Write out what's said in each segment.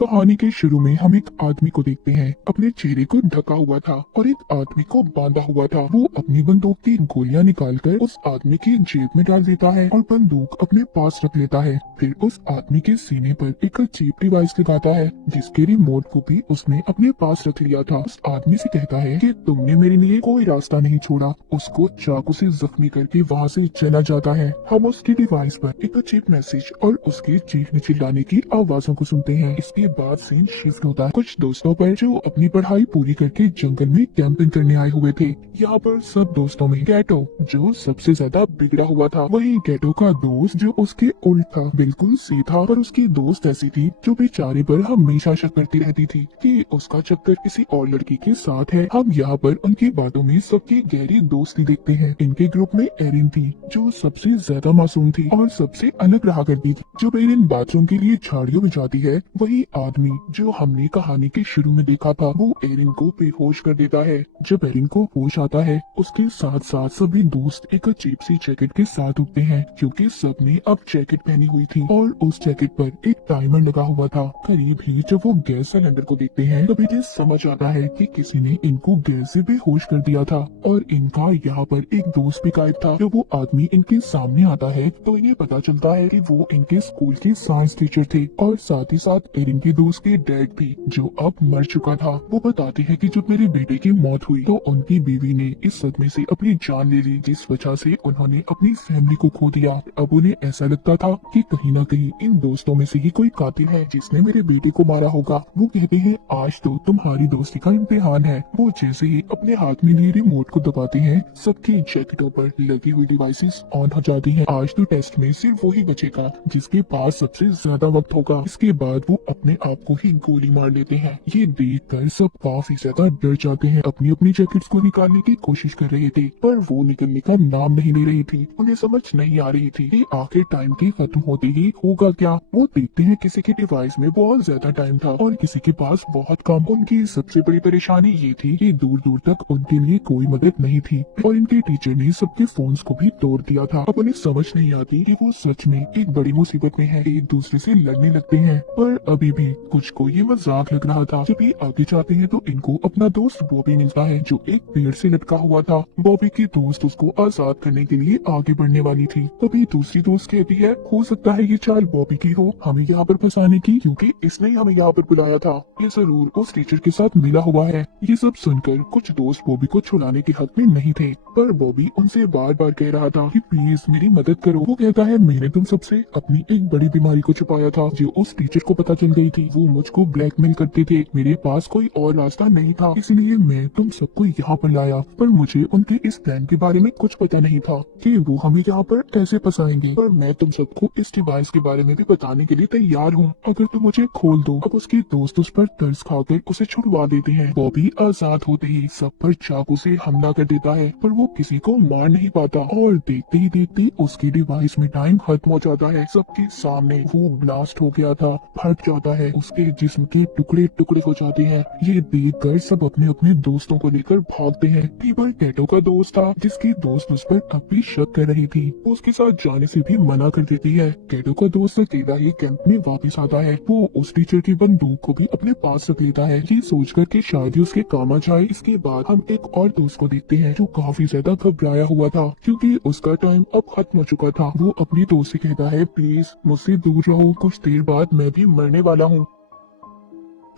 कहानी के शुरू में हम एक आदमी को देखते हैं। अपने चेहरे को ढका हुआ था और एक आदमी को बांधा हुआ था। वो अपनी बंदूक की गोलियां निकालकर उस आदमी की जेब में डाल देता है और बंदूक अपने पास रख लेता है। फिर उस आदमी के सीने पर एक चीप डिवाइस लगाता है जिसके रिमोट को भी उसने अपने पास रख लिया था। उस आदमी से कहता है कि तुमने मेरे लिए कोई रास्ता नहीं छोड़ा। उसको चाकू से जख्मी करके वहाँ से चला जाता है। हम उसकी डिवाइस पर एक चिप मैसेज और उसके चीखने चिल्लाने की आवाजों को सुनते हैं। इसके बाद सीन शिफ्ट होता है कुछ दोस्तों पर जो अपनी पढ़ाई पूरी करके जंगल में कैंपिंग करने आए हुए थे। यहाँ पर सब दोस्तों में कैटो जो सबसे ज्यादा बिगड़ा हुआ था, वहीं कैटो का दोस्त जो उसके उल्ट था, बिल्कुल सीधा। पर उसकी दोस्त ऐसी थी जो बेचारे पर हमेशा शक करती रहती थी कि उसका चक्कर किसी और लड़की के साथ है। हम यहाँ पर उनकी बातों में सबकी गहरी दोस्ती देखते हैं। इनके ग्रुप में एरिन थी जो सबसे ज्यादा मासूम थी और सबसे अलग रहा करती थी। जब एरिन बाथरूम के लिए झाड़ियों में जाती है, वही आदमी जो हमने कहानी के शुरू में देखा था वो एरिन को बेहोश कर देता है। जब एरिन को होश आता है, उसके साथ साथ सभी दोस्त एक चीप सी जैकेट के साथ उठते हैं क्योंकि सबने अब जैकेट पहनी हुई थी और उस जैकेट पर एक टाइमर लगा हुआ था। करीब ही जब वो गैस सिलेंडर को देखते हैं तभी इन्हें समझ आता है कि किसी ने इनको गैस से बेहोश कर दिया था और इनका यहाँ पर एक दोस्त भी गायब था। जब वो आदमी इनके सामने आता है तो इन्हें पता चलता है कि वो इनके स्कूल के साइंस टीचर थे और साथ ही साथ एरिन के दोस्त के डैड भी जो अब मर चुका था। वो बताते हैं कि जब मेरे बेटे की मौत हुई तो उनकी बीवी ने इस सदमे से अपनी जान ले ली जिस वजह से उन्होंने अपनी फैमिली को खो दिया। अब उन्हें ऐसा लगता था कि कहीं न कहीं इन दोस्तों में से ही कोई कातिल है जिसने मेरे बेटे को मारा होगा। वो कहते हैं आज तो तुम्हारी दोस्ती का इम्तिहान है। वो जैसे ही अपने हाथ में लिए रिमोट को दबाते हैं, सबकी जैकेटों पर लगी हुई डिवाइसेस ऑन हो जाती हैं। आज तो टेस्ट में सिर्फ वही बचेगा जिसके पास सबसे ज्यादा वक्त होगा। इसके बाद वो अपने आप को ही गोली मार लेते हैं। ये देखकर सब काफी ज्यादा डर जाते हैं। अपनी अपनी जैकेट्स को निकालने की कोशिश कर रहे थे पर वो निकलने का नाम नहीं ले रही थी। उन्हें समझ नहीं आ रही थी कि आखिर टाइम की खत्म होते ही होगा क्या। वो देखते हैं किसी के डिवाइस में बहुत ज्यादा टाइम था और किसी के पास बहुत कम। उनकी सबसे बड़ी परेशानी ये थी कि दूर दूर तक उनके लिए कोई मदद नहीं थी और इनके टीचर ने सबके फोन्स को भी तोड़ दिया था। अब उन्हें समझ नहीं आती कि वो सच में एक बड़ी मुसीबत में है। एक दूसरे से लड़ने लगते हैं पर अभी भी कुछ को ये मजाक लग रहा था। जब ये आगे जाते हैं तो इनको अपना दोस्त बॉबी मिलता है जो एक पेड़ से लटका हुआ था। बॉबी की दोस्त उसको आजाद करने के लिए आगे बढ़ने वाली थी। तभी दूसरी दोस्त कहती है हो सकता है ये चाल बॉबी की हो, हमें यहाँ पर फंसाने की, क्योंकि इसने ही हमें यहाँ पर बुलाया था। ये जरूर उस टीचर के साथ मिला हुआ है। ये सब सुनकर कुछ दोस्त बॉबी को छुड़ाने के हक में नहीं थे पर बॉबी उनसे बार बार कह रहा था कि प्लीज मेरी मदद करो। वो कहता है मैंने तुम सबसे अपनी एक बड़ी बीमारी को छुपाया था जो उस टीचर को पता चल गई थी। वो मुझको ब्लैकमेल करते थे, मेरे पास कोई और रास्ता नहीं था, इसलिए मैं तुम सबको यहाँ पर लाया। पर मुझे उनके इस प्लान के बारे में कुछ पता नहीं था कि वो हमें यहाँ पर कैसे फंसाएंगे। पर मैं तुम सबको इस डिवाइस के बारे में भी बताने के लिए तैयार हूँ अगर तुम मुझे खोल दो। अब उसके दोस्त उस पर तरस खाकर उसे छुड़वा देते हैं। बॉबी आजाद होते ही सब पर चाकू से हमला कर देता है पर वो किसी को मार नहीं पाता और देखते ही देखते उसकी डिवाइस में टाइम खत्म हो जाता है। सबके सामने वो ब्लास्ट हो गया था, फट जाता है, उसके जिस्म के टुकड़े टुकड़े हो जाते हैं। ये देखकर सब अपने अपने दोस्तों को लेकर भागते हैं। टीबर कैटो का दोस्त था जिसकी दोस्त उस पर अब भी शक कर रही थी। वो उसके साथ जाने से भी मना कर देती है। कैटो का दोस्त अकेला ही कैंप में वापस आता है। वो उस टीचर की बंदूक को भी अपने पास रख लेता है ये सोचकर कि शायद ही उसके काम आ जाए। इसके बाद हम एक और दोस्त को देखते हैं जो काफी ज्यादा घबराया हुआ था क्योंकि उसका टाइम अब खत्म हो चुका था। वो अपनी दोस्त से कहता है प्लीज मुझसे दूर रहो, कुछ देर बाद मैं भी मरने वाला हूँ।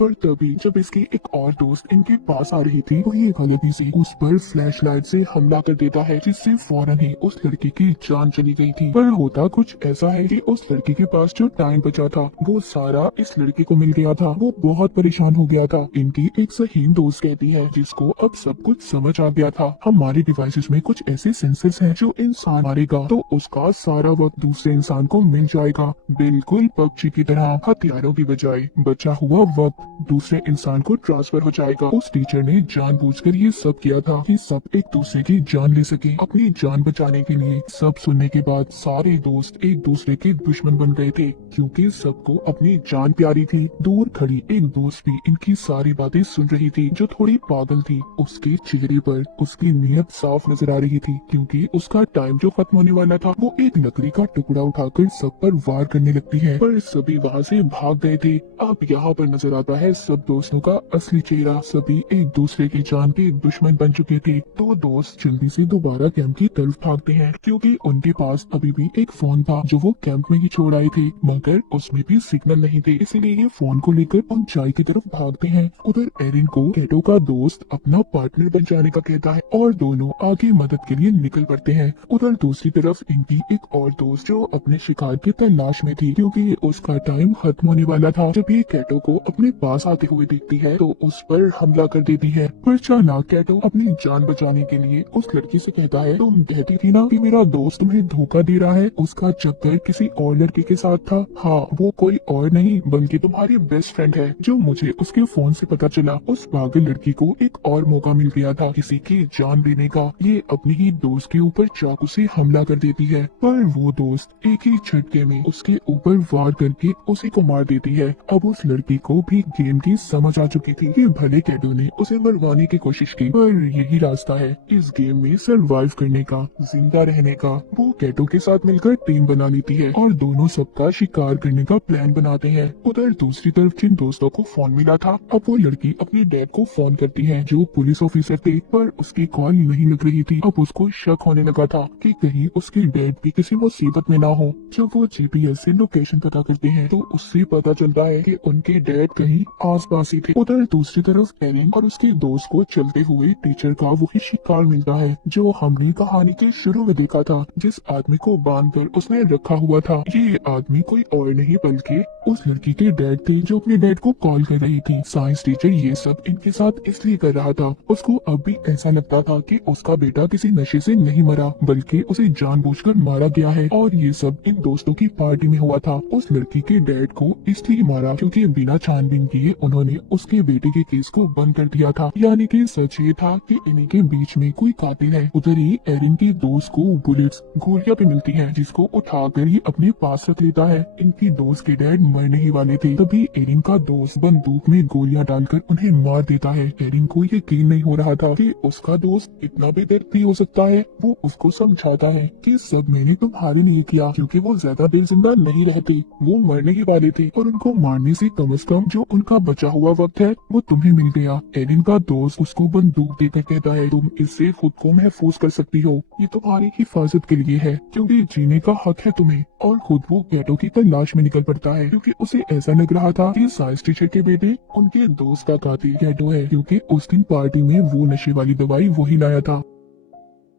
पर तभी जब इसकी एक और दोस्त इनके पास आ रही थी तो ये गलती से उस पर फ्लैशलाइट से हमला कर देता है जिससे फौरन ही उस लड़की की जान चली गई थी। पर होता कुछ ऐसा है कि उस लड़की के पास जो टाइम बचा था वो सारा इस लड़के को मिल गया था। वो बहुत परेशान हो गया था। इनकी एक सही दोस्त कहती है जिसको अब सब कुछ समझ आ गया था, हमारे डिवाइसेस में कुछ ऐसे सेंसर्स हैं जो इंसान मारेगा तो उसका सारा वक्त दूसरे इंसान को मिल जाएगा, बिल्कुल पक्षी की तरह, हथियारों की बजाय बचा हुआ वक्त। दूसरे इंसान को ट्रांसफर हो जाएगा। उस टीचर ने जानबूझकर ये सब किया था कि सब एक दूसरे की जान ले सके। अपनी जान बचाने के लिए सब सुनने के बाद सारे दोस्त एक दूसरे के दुश्मन बन गए थे, क्योंकि सबको अपनी जान प्यारी थी। दूर खड़ी एक दोस्त भी इनकी सारी बातें सुन रही थी, जो थोड़ी पागल थी। उसके चेहरे पर उसकी नीयत साफ नजर आ रही थी, क्योंकि उसका टाइम जो खत्म होने वाला था। वो एक लकड़ी का टुकड़ा उठाकर सब पर वार करने लगती है, पर सभी वहाँ से भाग गए थे। अब यहाँ पर नजर आता है सब दोस्तों का असली चेहरा। सभी एक दूसरे की जान के दुश्मन बन चुके थे। तो दोस्त जल्दी से दोबारा कैंप की तरफ भागते हैं, क्योंकि उनके पास अभी भी एक फोन था जो वो कैंप में ही छोड़ आए थे, मगर उसमें भी सिग्नल नहीं थे। इसलिए ये फोन को लेकर ऊंचाई की तरफ भागते हैं। उधर एरिन को कैटो का दोस्त अपना पार्टनर बन जाने का कहता है और दोनों आगे मदद के लिए निकल पड़ते हैं। उधर दूसरी तरफ इनकी एक और दोस्त जो अपने शिकार की तलाश में थी, क्योंकि उसका टाइम खत्म होने वाला था। जब ये कैटो को अपने पास आते हुए देखती है तो उस पर हमला कर देती है। पर अचानक कैटो अपनी जान बचाने के लिए उस लड़की से कहता है, तुम कहती थी ना कि मेरा दोस्त तुम्हें धोखा दे रहा है, उसका चक्कर किसी और लड़के के साथ था। हाँ, वो कोई और नहीं बल्कि तुम्हारी बेस्ट फ्रेंड है, जो मुझे उसके फोन से पता चला। उस पागल लड़की को एक और मौका मिल गया था किसी की जान लेने का। ये अपनी ही दोस्त के ऊपर चाकू से हमला कर देती है, पर वो दोस्त एक ही झटके में उसके ऊपर वार करके उसी को मार देती है। अब उस लड़की को भी गेम की समझ आ चुकी थी कि भले कैटो ने उसे मरवाने की कोशिश की, पर यही रास्ता है इस गेम में सरवाइव करने का, जिंदा रहने का। वो कैटो के साथ मिलकर टीम बना लेती है और दोनों सबका शिकार करने का प्लान बनाते हैं। उधर दूसरी तरफ जिन दोस्तों को फोन मिला था, अब वो लड़की अपने डैड को फोन करती है, जो पुलिस ऑफिसर थे, पर उसकी कॉल नहीं लग रही थी। अब उसको शक होने लगा था कि कहीं उसके डैड भी किसी मुसीबत में ना हो। जब वो जीपीएस से लोकेशन पता करते हैं तो उससे पता चलता है कि उनके डैड कहीं आसपास ही थे। उधर दूसरी तरफ एरिन और उसके दोस्त को चलते हुए टीचर का वही शिकार मिलता है, जो हमने कहानी के शुरू में देखा था। जिस आदमी को बांधकर उसने रखा हुआ था, ये आदमी कोई और नहीं बल्कि उस लड़की के डैड थे, जो अपने डैड को कॉल कर रही थी। साइंस टीचर ये सब इनके साथ इसलिए कर रहा था, उसको अब भी ऐसा लगता था कि उसका बेटा किसी नशे से नहीं मरा, बल्कि उसे जानबूझकर मारा गया है। और ये सब इन दोस्तों की पार्टी में हुआ था। उस लड़की के डैड को इसलिए मारा क्योंकि बिना छानबीन किए उन्होंने उसके बेटे के केस को बंद कर दिया था। यानी कि सच ये था कि इन्हीं के बीच में कोई कातिल है। उधर ही एरिन के दोस्त को बुलेट्स गोलियां पे मिलती हैं, जिसको उठाकर ही अपने पास रख लेता है। इनकी दोस्त के डैड मरने ही वाले थे, तभी एरिन का दोस्त बंदूक में गोलियां डालकर उन्हें मार देता है। एरिन को यकीन नहीं हो रहा था कि उसका दोस्त इतना बेदर्दी हो सकता है। वो उसको समझाता है कि सब मैंने तुम्हारे लिए किया, क्योंकि वो ज्यादा देर जिंदा नहीं रहते, वो मरने ही वाले थे, और उनको मारने से कम जो उनका बचा हुआ वक्त है वो तुम्हें मिल गया। एरिन का दोस्त उसको बंदूक देकर कहता है, तुम इससे खुद को महफूज कर सकती हो, ये तुम्हारी हिफाजत के लिए है, क्योंकि जीने का हक है तुम्हें। और खुद वो कैटो की तलाश में निकल पड़ता है, क्योंकि उसे ऐसा लग रहा था कि साइंस टीचर के बेटे उनके दोस्त का कातिल कैटो है, क्योंकि उस दिन पार्टी में वो नशे वाली दवाई वही लाया था।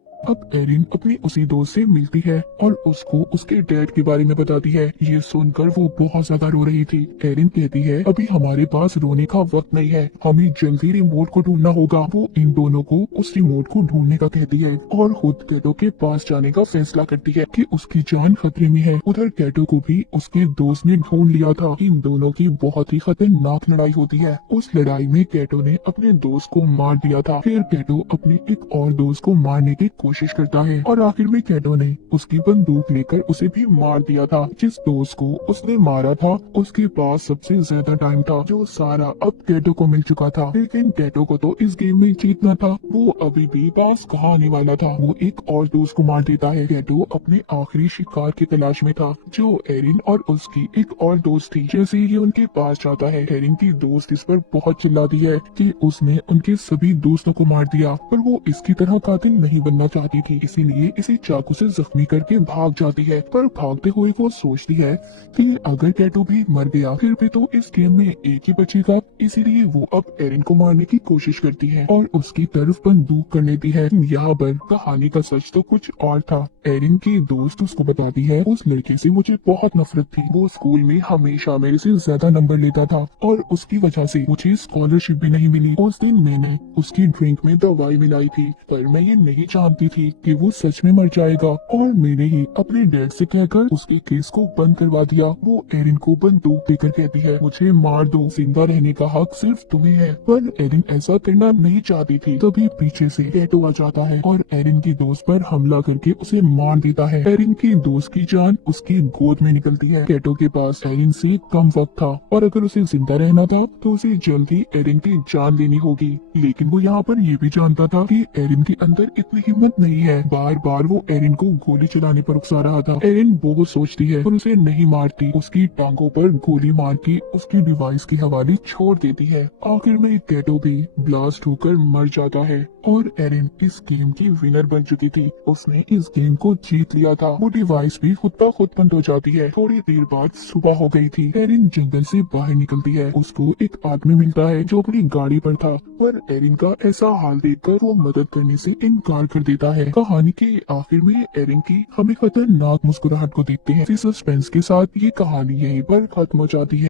अब एरिन अपनी उसी दोस्त से मिलती है और उसको उसके डैड के बारे में बताती है। ये सुनकर वो बहुत ज्यादा रो रही थी। एरिन कहती है, अभी हमारे पास रोने का वक्त नहीं है, हमें जल्दी रिमोट को ढूंढना होगा। वो इन दोनों को उस रिमोट को ढूंढने का कहती है और खुद कैटो के पास जाने का फैसला करती है कि उसकी जान खतरे में है। उधर कैटो को भी उसके दोस्त ने ढूंढ लिया था। इन दोनों की बहुत ही खतरनाक लड़ाई होती है। उस लड़ाई में कैटो ने अपने दोस्त को मार दिया था। फिर कैटो अपने एक और दोस्त को मारने की कोशिश करता है और आखिर में कैटो ने उसकी बंदूक लेकर उसे भी मार दिया था। जिस दोस्त को उसने मारा था उसके पास सबसे ज्यादा टाइम था, जो सारा अब कैटो को मिल चुका था। लेकिन कैटो को तो इस गेम में जीतना था, वो अभी भी पास कहाँ आने वाला था। वो एक और दोस्त को मार देता है। कैटो अपने आखिरी शिकार की तलाश में था, जो एरिन और उसकी एक और दोस्त थी। जैसे ही उनके पास जाता है, एरिन की दोस्त इस पर बहुत चिल्लाती है कि उसने उनके सभी दोस्तों को मार दिया, पर वो इसकी तरह कातिल नहीं बनना चाहती थी, इसीलिए इसे चाकू से जख्मी करके भाग जाती है। पर भागते हुए वो सोचती है कि अगर कैटो भी मर गया फिर भी तो इस गेम में एक ही बचेगा, इसीलिए वो अब एरिन को मारने की कोशिश करती है और उसकी तरफ बंदूक कर लेती है। यहाँ पर कहानी का सच तो कुछ और था। एरिन की दोस्त उसको बताती है, उस लड़के से मुझे बहुत नफरत थी, वो स्कूल में हमेशा मेरे से ज्यादा नंबर लेता था और उसकी वजह से मुझे स्कॉलरशिप भी नहीं मिली। उस दिन मैंने उसकी ड्रिंक में दवाई मिलाई थी, पर मैं ये नहीं जानती थी कि वो सच में मर जाएगा और मैंने ही अपने डैड से कहकर उसके केस को बंद करवा दिया। वो एरिन को बंदूक देकर कहती है, मुझे मार दो, जिंदा रहने का हक सिर्फ तुम्हें है। पर एरिन ऐसा करना नहीं चाहती थी। तभी पीछे से कैटो आ जाता है और एरिन की दोस्त पर हमला करके उसे मार देता है। एरिन की दोस्त की जान उसकी गोद में निकलती है। कैटो के पास एरिन से कम वक्त था और अगर उसे जिंदा रहना था तो उसे जल्दी एरिन की जान लेनी होगी। लेकिन वो यहाँ पर ये भी जानता था कि एरिन के अंदर इतनी हिम्मत नहीं है। बार बार वो एरिन को गोली चलाने पर उकसा रहा था। एरिन बहुत सोचती है पर उसे नहीं मारती। उसकी टांगों पर गोली मार के उसकी डिवाइस की हवाले छोड़ देती है। आखिर में कैटो भी ब्लास्ट होकर मर जाता है और एरिन इस गेम की विनर बन चुकी थी। उसने इस गेम को जीत लिया था। वो डिवाइस भी खुद ब खुद बंद हो जाती है। थोड़ी देर बाद सुबह हो गई थी। एरिन जंगल से बाहर निकलती है। उसको एक आदमी मिलता है जो अपनी गाड़ी पर था, पर एरिन का ऐसा हाल देखकर वो मदद करने से इनकार कर देता है। कहानी के आखिर में एरिन की हमें खतरनाक मुस्कुराहट को देखते हैं। इसी सस्पेंस के साथ ये कहानी यहीं पर खत्म हो जाती है।